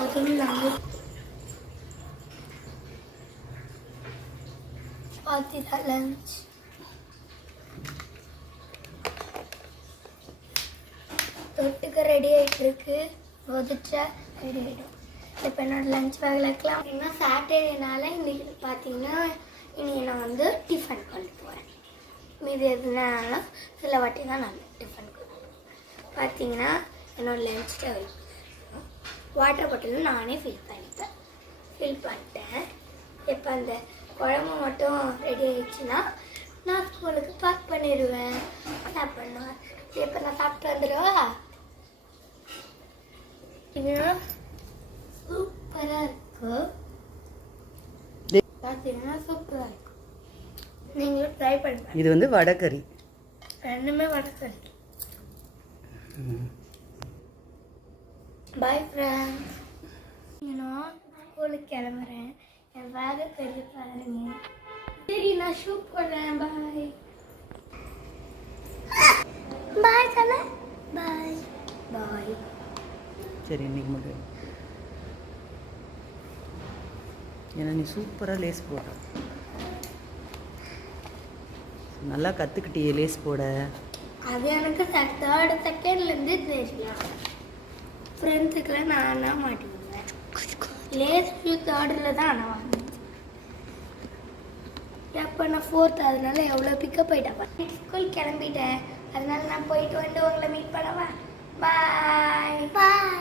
முதல்ல நாங்கள் பார்த்துதான் லஞ்ச். தொட்டுக்க ரெடி ஆகிட்டுருக்கு. ஒதுச்சா ரெடி ஆகிடும். இப்போ என்னோட லஞ்ச் பேக்கில் வைக்கலாம். அப்படின்னா சாட்டர்டேனால இன்றைக்கி பார்த்தீங்கன்னா இன்றைக்கி நான் வந்து டிஃபன் கொண்டு போகிறேன். மீது எதுனாலும் சில வாட்டி தான் நான் டிஃபன் கொண்டு போகிறேன். பார்த்தீங்கன்னா என்னோடய லஞ்ச் டேபிள் வாட்டர் பாட்டிலும் நானே ஃபில் பண்ணிட்டேன். இப்போ அந்த குழம்பு மட்டும் ரெடி ஆகிடுச்சுன்னா நான் ஸ்கூலுக்கு பேக் பண்ணிடுவேன். என்ன பண்ணுவேன்? இப்போ நான் சாப்பிட்டு வந்துடுவா. இது சூப்பராக இருக்கும். பார்த்தீங்கன்னா சூப்பராக இருக்கும். நீங்களும் ட்ரை பண்ணுங்க. இது வந்து வடைக்கறி. ரெண்டுமே வடைக்கறி. Bye friends. நான் ஸ்கூலுக்கு கிளம்புறேன். என் வேலை பெரிய பாருங்க. சரி நான் ஷூட் போடுறேன். பாய் பாய் சொல்ல. பாய் பாய். சரி இன்னைக்கு மட்டும் ஏன்னா நீ சூப்பராக லேஸ் போட நல்லா கற்றுக்கிட்டியே லேஸ் போட. அது எனக்கு தேர்ட் செகண்ட்லேருந்து தெரியும். ஃப்ரெண்ட்ஸுக்கெல்லாம் நான் தான் மாட்டிக்குவேன். லேஸ் தேர்டில் தான் நான் வாங்கினேன். எப்போ நான் ஃபோர்த், அதனால எவ்வளோ பிக்கப் ஆகிட்டேன். ஸ்கூல் கிளம்பிட்டேன். அதனால நான் போயிட்டு வந்து உங்களை மீட் பண்ணவா. பாய் பாய்.